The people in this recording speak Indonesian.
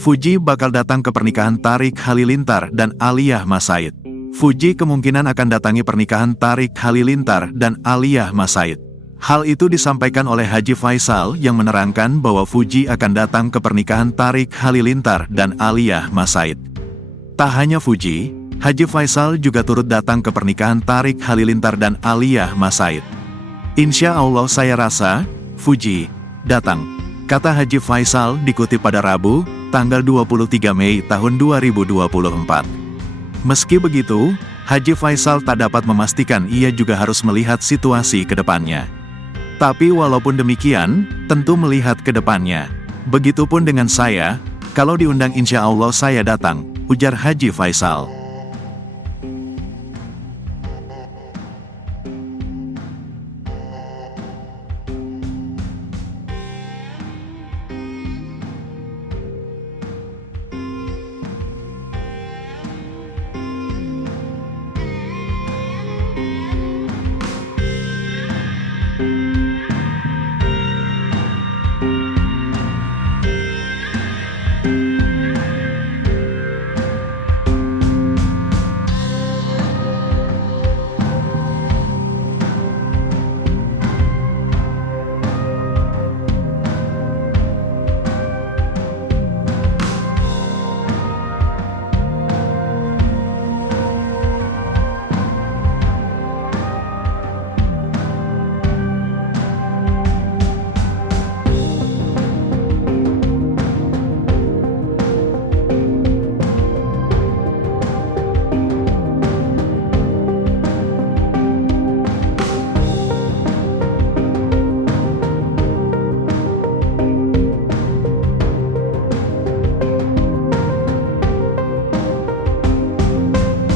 Fuji bakal datang ke pernikahan Tarik Halilintar dan Aliyah Mas Said. Fuji kemungkinan akan datangi pernikahan Tarik Halilintar dan Aliyah Mas Said. Hal itu disampaikan oleh Haji Faisal yang menerangkan bahwa Fuji akan datang ke pernikahan Tarik Halilintar dan Aliyah Mas Said. Tak hanya Fuji, Haji Faisal juga turut datang ke pernikahan Tarik Halilintar dan Aliyah Mas Said. Insya Allah saya rasa, Fuji datang, kata Haji Faisal dikutip pada Rabu, tanggal 23 Mei tahun 2024. Meski begitu, Haji Faisal tak dapat memastikan ia juga harus melihat situasi ke depannya. Tapi walaupun demikian, tentu melihat ke depannya. Begitupun dengan saya, kalau diundang insya Allah saya datang, ujar Haji Faisal.